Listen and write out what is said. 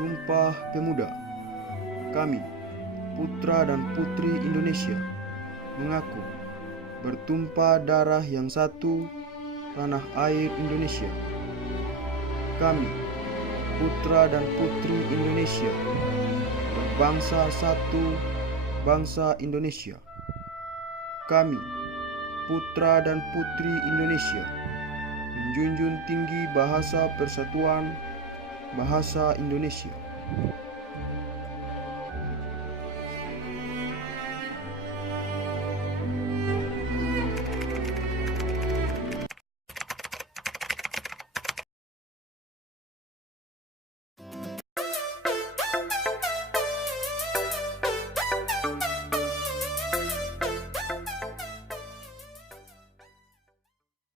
Sumpah Pemuda. Kami, putra dan putri Indonesia, mengaku bertumpah darah yang satu, tanah air Indonesia. Kami, putra dan putri Indonesia, berbangsa satu, bangsa Indonesia. Kami, putra dan putri Indonesia, menjunjung tinggi bahasa persatuan, bahasa Indonesia.